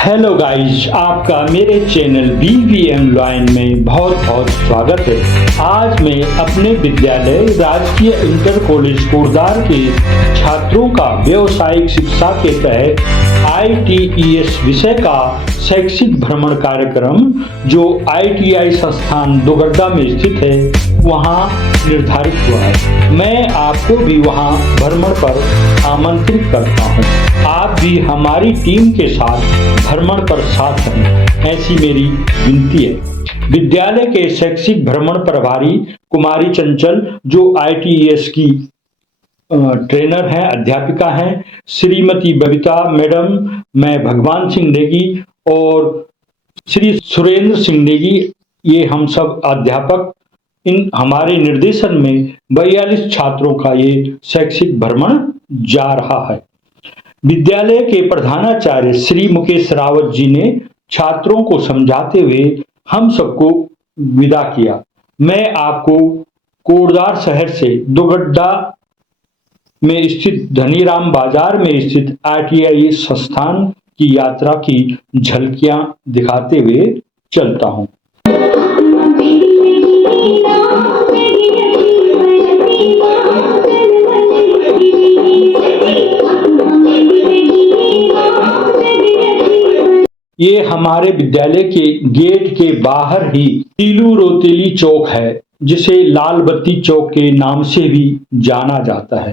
Hello guys, आपका मेरे channel BVM lion में बहुत बहुत स्वागत है। आज मैं अपने विद्यालय राजकीय इंटर कॉलेज कोरदार के छात्रों का व्यावसायिक शिक्षा के तहत ITES विषय का शैक्षिक भ्रमण कार्यक्रम जो ITI संस्थान दोगड्डा में स्थित है वहां निर्धारित हुआ है। मैं आपको भी वहां भ्रमण पर आमंत्रित करता हूं। आप भी हमारी टीम के साथ भ्रमण पर साथ रहें, ऐसी मेरी विनती है। विद्यालय के शैक्षिक भ्रमण प्रभारी कुमारी चंचल जो ITES की ट्रेनर हैं, अध्यापिका हैं, श्रीमती बबीता मैडम, मैं भगवान सिंह नेगी और श्री सुरेंद्र सिंह नेगी, ये हम सब अध्यापक इन हमारे निर्देशन में 42 छात्रों का ये शैक्षिक भ्रमण जा रहा है। विद्यालय के प्रधानाचार्य श्री मुकेश रावत जी ने छात्रों को समझाते हुए हम सबको विदा किया। मैं आपको कोरदार शहर से दोगड्डा में स्थित धनीराम बाजार में स्थित ITI संस्थान की यात्रा की झलकियां दिखाते हुए चलता हूं। ये हमारे विद्यालय के गेट के बाहर ही तीलू रोतेली चौक है, जिसे लाल बत्ती चौक के नाम से भी जाना जाता है।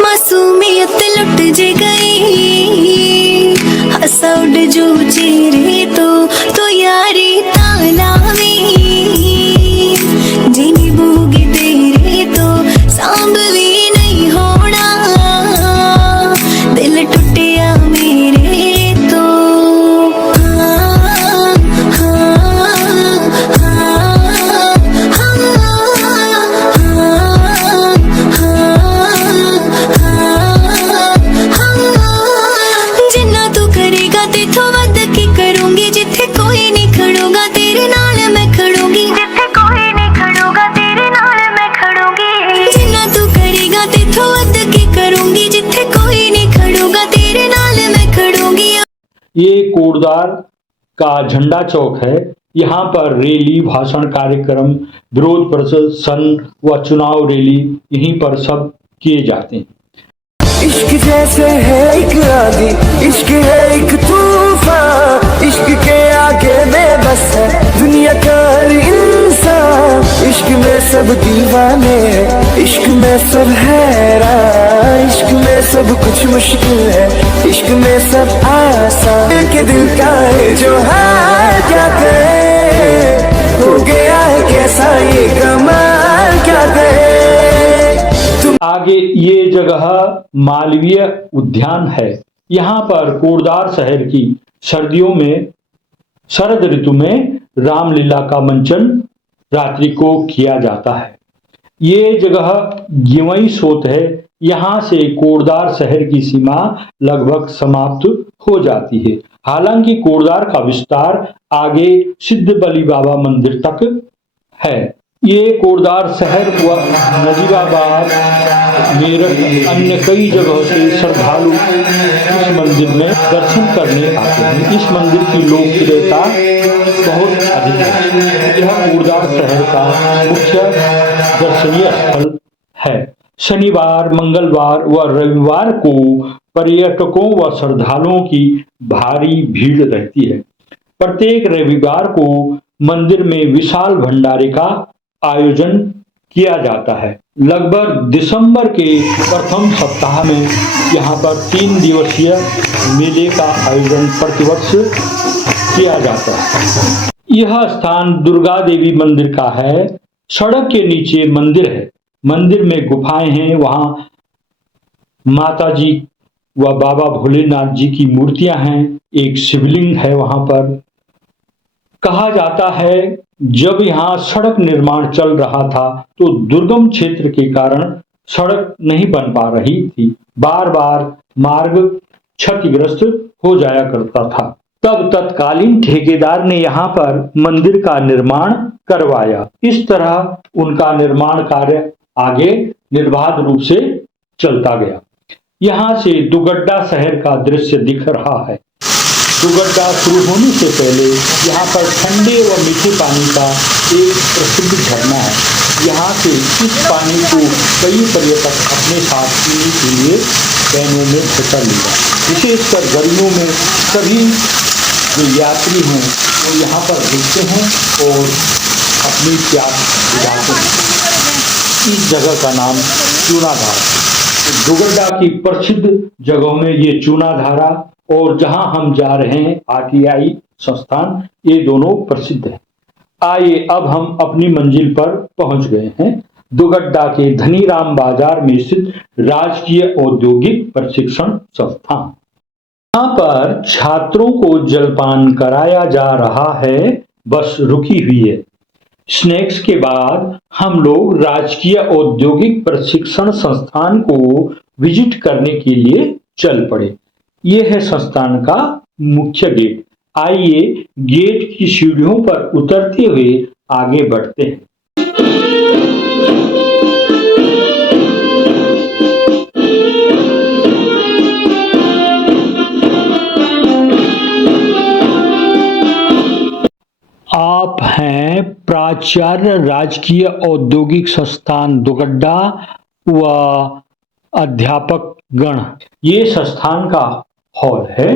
मासूमियत लुट जे गई, हंसा उड़ जो चेहरे तो यारी तालावी, जिन्हें भूगे तेरे तो सांभवी नहीं होना, दिल टूटिया मेरे तो। जिन्ना तू करेगा तेथों वध की करूंगी, जिथे कोई नहीं खड़ूंगा तेरे नाल मैं खड़ूंगी, जिथे कोई नहीं खड़ूंगा तेरे नाल मैं खड़ूंगी। जिन्ना तू करेगा तेथों वध की करूंगी, जिथे कोई नहीं खड़ूंगा तेरे नाल मैं खड़ूंगी। ये कोरदार का झंडा चौक है। यहाँ पर रैली, भाषण, कार्यक्रम, विरोध प्रदर्शन व चुनाव रैली यहीं पर सब किए जाते हैं। इश्क जैसे है एक आंधी, इश्क है एक तूफान, इश्क के आगे में बस है दुनिया का हर इंसान। इश्क में सब दीवाने, इश्क में सब हैरान, इश्क में सब कुछ मुश्किल है, इश्क में सब आसान। के दिल का है जो हाल, क्या करे हो गया है कैसा ये कमाल, क्या करे। आगे ये जगह मालवीय उद्यान है। यहाँ पर कोरदार शहर की सर्दियों में, शरद ऋतु में रामलीला का मंचन रात्रि को किया जाता है। ये जगह गिवई सोत है। यहाँ से कोरदार शहर की सीमा लगभग समाप्त हो जाती है। हालांकि कोरदार का विस्तार आगे सिद्ध बली बाबा मंदिर तक है। ये कोरदार शहर व नजीबाबाद, मेरठ, अन्य कई जगहों से श्रद्धालु इस मंदिर में दर्शन करने आते हैं। इस मंदिर की लोकप्रियता बहुत अधिक है। यह कोरदार शहर का मुख्य दर्शनीय स्थल है। शनिवार, मंगलवार व रविवार को पर्यटकों व श्रद्धालुओं की भारी भीड़ रहती है। प्रत्येक रविवार को मंदिर में विशाल भंडारे का आयोजन किया जाता है। लगभग दिसंबर के प्रथम सप्ताह में यहाँ पर 3 दिवसीय मेले का आयोजन प्रतिवर्ष किया जाता है। यह स्थान दुर्गा देवी मंदिर का है। सड़क के नीचे मंदिर है। मंदिर में गुफाएं हैं। वहाँ माता जी व बाबा भोलेनाथ जी की मूर्तियां हैं। एक शिवलिंग है वहां पर। कहा जाता है जब यहाँ सड़क निर्माण चल रहा था तो दुर्गम क्षेत्र के कारण सड़क नहीं बन पा रही थी। बार बार मार्ग क्षतिग्रस्त हो जाया करता था। तब तत्कालीन ठेकेदार ने यहाँ पर मंदिर का निर्माण करवाया। इस तरह उनका निर्माण कार्य आगे निर्बाध रूप से चलता गया। यहाँ से दोगड्डा शहर का दृश्य दिख रहा है। दुगड्डा शुरू होने से पहले यहाँ पर ठंडे और मीठे पानी का एक प्रसिद्ध झरना है। यहाँ से इस पानी को कई पर्यटक अपने साथ पीने के लिए कैनों में भर लेते हैं। विशेषकर गर्मियों में सभी जो यात्री हैं वो यहाँ पर रुकते हैं और अपनी प्यास बुझाते हैं। इस जगह का नाम चूनाधारा। दुगड्डा की प्रसिद्ध जगहों में ये चूनाधारा और जहां हम जा रहे हैं आरटीआई संस्थान, ये दोनों प्रसिद्ध हैं। आइए अब हम अपनी मंजिल पर पहुंच गए हैं। दुगड्डा के धनीराम बाजार में स्थित राजकीय औद्योगिक प्रशिक्षण संस्थान। यहाँ पर छात्रों को जलपान कराया जा रहा है। बस रुकी हुई है। स्नैक्स के बाद हम लोग राजकीय औद्योगिक प्रशिक्षण संस्थान को विजिट करने के लिए चल पड़े। ये है संस्थान का मुख्य गेट। आइए गेट की सीढ़ियों पर उतरते हुए आगे बढ़ते हैं। आप हैं प्राचार्य राजकीय औद्योगिक संस्थान दुगड्डा व अध्यापक गण। ये संस्थान का हॉल है।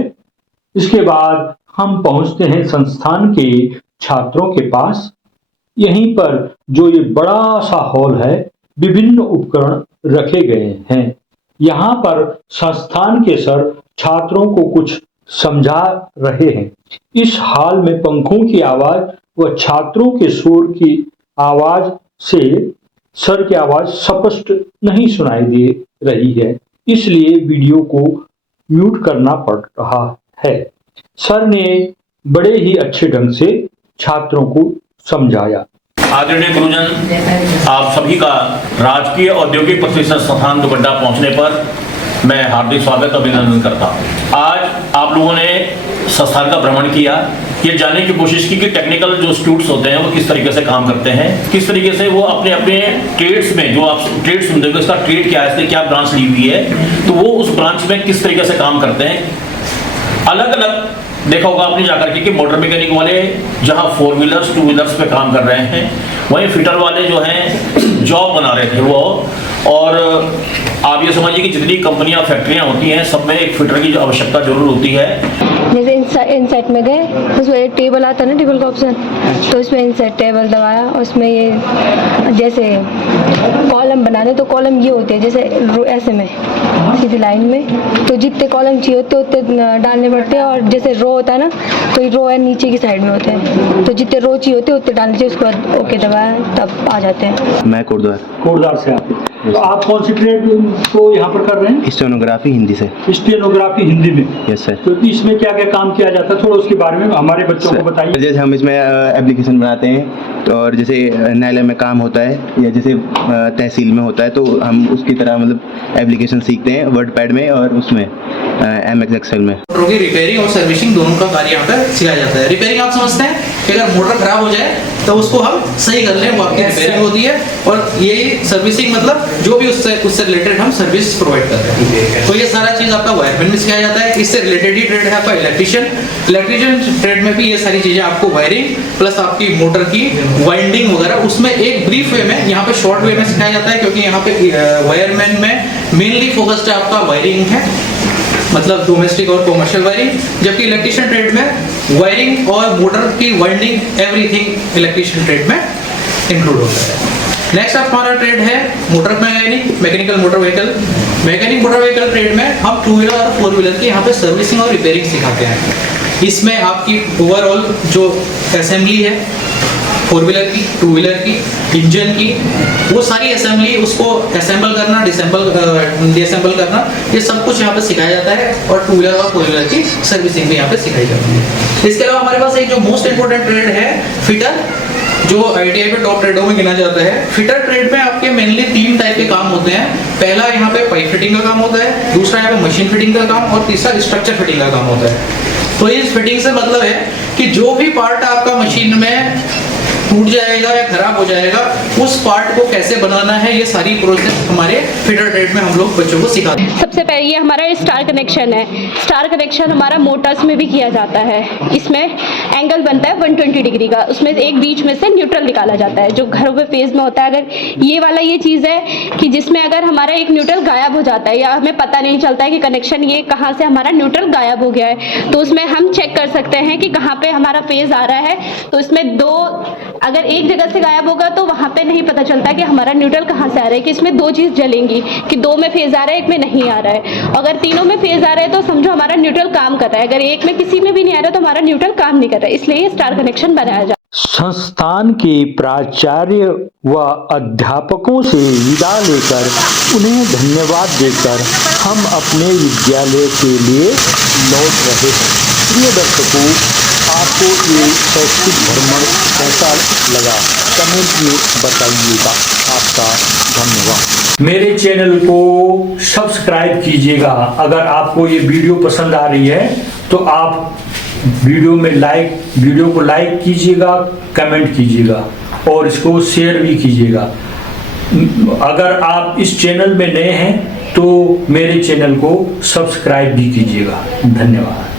इसके बाद हम पहुंचते हैं संस्थान के छात्रों के पास। यहीं पर जो ये बड़ा सा हॉल है, विभिन्न उपकरण रखे गए हैं। यहाँ पर संस्थान के सर छात्रों को कुछ समझा रहे हैं। इस हॉल में पंखों की आवाज व छात्रों के शोर की आवाज से सर की आवाज स्पष्ट नहीं सुनाई दे रही है, इसलिए वीडियो को म्यूट करना पड़ रहा है। सर ने बड़े ही अच्छे ढंग से छात्रों को समझाया। आदरणीय गुरुजन, आप सभी का राजकीय औद्योगिक प्रशिक्षण संस्थान दुगड्डा पहुंचने पर मैं हार्दिक स्वागत अभिनंदन करता हूं। आज आप लोगों ने संस्थान का भ्रमण किया, ये जानने की कोशिश की कि टेक्निकल जो स्टूडेंट्स होते हैं वो किस तरीके से काम करते हैं, किस तरीके से वो अपने अपने ट्रेड्स में, जो आप ट्रेड सुनते हो इसका ट्रेड क्या है, इसने क्या ब्रांच ली हुई है, तो वो उस ब्रांच में किस तरीके से काम करते हैं। अलग अलग देखा होगा आपने जाकर के कि मोटर मैकेनिक वाले जहां 4 व्हीलर्स 2 व्हीलर्स पे काम कर रहे हैं, वहीं फिटर वाले जो हैं जॉब बना रहे थे वो। और आप ये समझिए कि जितनी कंपनियां फैक्ट्रियां होती हैं सब में एक फिटर की जो आवश्यकता जरूर होती है। जैसे इनसेट में गए, उसमें एक टेबल आता है ना, टेबल का ऑप्शन, तो इसमें इनसेट टेबल दबाया। उसमें ये जैसे कॉलम बनाने, तो कॉलम ये होते हैं जैसे ऐसे में सीधी लाइन में, तो जितने कॉलम चाहिए होते उतने डालने पड़ते हैं। और जैसे रो होता है ना, तो रो है नीचे की साइड में होते हैं, तो जितने रो चाहिए होते उतने डालने चाहिए। उसके बाद ओके दबाया, तब आ जाते हैं। मैं कोटद्वार से तो आप कौन सी ट्रेड को यहाँ पर कर रहे हैं? स्टेनोग्राफी हिंदी से। स्टेनोग्राफी हिंदी में? Yes sir. तो इसमें क्या क्या काम किया जाता है, थोड़ा उसके बारे में हमारे बच्चों को बताइए। जैसे हम इसमें एप्लीकेशन बनाते हैं, तो और जैसे न्यायालय में काम होता है या जैसे तहसील में होता है, तो हम उसकी तरह मतलब एप्लीकेशन सीखते हैं वर्ड पैड में और उसमें MS एक्सेल में। मोटर की रिपेयरिंग और सर्विसिंग दोनों का कार्य यहाँ पर सिखाया जाता है। रिपेयरिंग आप समझते हैं कि अगर मोटर खराब हो जाए तो उसको हम सही कर लें, वो आपकी रिपेयरिंग होती है। और यही सर्विसिंग मतलब जो भी उससे रिलेटेड हम सर्विस प्रोवाइड करते हैं। तो ये सारा चीज़ आपका वायरमैन में सिखाया जाता है। इससे रिलेटेड ही ट्रेड है आपका इलेक्ट्रीशियन ट्रेड में भी ये सारी चीज़ें आपको वायरिंग प्लस आपकी मोटर की वाइंडिंग वगैरह उसमें एक ब्रीफ वे में, यहाँ पे शॉर्ट वे में सिखाया जाता है, क्योंकि यहाँ पे वायरमैन में मेनली फोकस्ड है आपका वायरिंग है, मतलब डोमेस्टिक और कॉमर्शियल वायरिंग। जबकि इलेक्ट्रीशियन ट्रेड में वायरिंग और मोटर की वाइंडिंग एवरीथिंग इलेक्ट्रीशियन ट्रेड में इंक्लूड होता है। नेक्स्ट हमारा ट्रेड है motor mechanic, mechanical motor vehicle. Mechanic motor vehicle trade में हम 2 व्हीलर और 4 व्हीलर की यहाँ पे सर्विसिंग और रिपेयरिंग सिखाते हैं। इसमें आपकी ओवरऑल जो असेंबली है 4 व्हीलर की, 2 व्हीलर की, इंजन की, वो सारी असेंबली, उसको असेंबल करना, डिसेंबल करना, ये सब कुछ यहाँ पे सिखाया जाता है। और 2 व्हीलर और 4 व्हीलर की सर्विसिंग भी यहाँ पे सिखाई जाती है। इसके अलावा हमारे पास एक जो मोस्ट इंपोर्टेंट ट्रेड है फिटर, जो ITI पे टॉप ट्रेडों में गिना जाता है। फिटर ट्रेड में आपके मेनली 3 टाइप के काम होते हैं। पहला यहाँ पे पाइप फिटिंग का काम होता है, दूसरा यहाँ पे मशीन फिटिंग का काम, और तीसरा स्ट्रक्चर फिटिंग का काम होता है। तो इस फिटिंग से मतलब है कि जो भी पार्ट आपका मशीन में टूट जाएगा या खराब हो जाएगा, उस पार्ट को कैसे बनाना है, ये सारी प्रोसेस हमारे फिटर ट्रेड में हम लोग बच्चों को सिखाते हैं। सबसे पहले ये हमारा स्टार कनेक्शन है। स्टार कनेक्शन हमारा मोटर्स में भी किया जाता है। इसमें एंगल बनता है 120 डिग्री का, उसमें एक बीच में से न्यूट्रल निकाला जाता है जो घरों पे फेज में होता है। अगर ये वाला ये चीज़ है कि जिसमें अगर हमारा एक न्यूट्रल गायब हो जाता है या हमें पता नहीं चलता है कि कनेक्शन ये कहाँ से हमारा न्यूट्रल गायब हो गया है, तो उसमें हम चेक कर सकते हैं कि कहाँ पे हमारा फेज आ रहा है। तो इसमें दो, अगर एक जगह से गायब होगा तो वहाँ पे नहीं पता चलता कि हमारा न्यूट्रल कहाँ से आ रहा है, कि इसमें दो चीज़ जलेंगी कि दो में फेज आ रहा है, एक में नहीं आ रहा है। अगर तीनों में फेज आ रहा है तो समझो हमारा न्यूट्रल काम कर रहा है, अगर एक में किसी में भी नहीं आ रहा तो हमारा न्यूट्रल काम नहीं कर रहा है, इसलिए स्टार कनेक्शन बनाया जाता है। संस्थान के प्राचार्य व अध्यापकों से विदा लेकर उन्हें धन्यवाद देकर हम अपने विद्यालय के लिए लौट रहे हैं। प्रिय दर्शकों, आपको ये शैक्षिक भ्रमण कैसा लगा कमेंट में बताइएगा। आपका धन्यवाद। मेरे चैनल को सब्सक्राइब कीजिएगा। अगर आपको ये वीडियो पसंद आ रही है तो आप वीडियो को लाइक कीजिएगा, कमेंट कीजिएगा और इसको शेयर भी कीजिएगा। अगर आप इस चैनल में नए हैं तो मेरे चैनल को सब्सक्राइब भी कीजिएगा। धन्यवाद।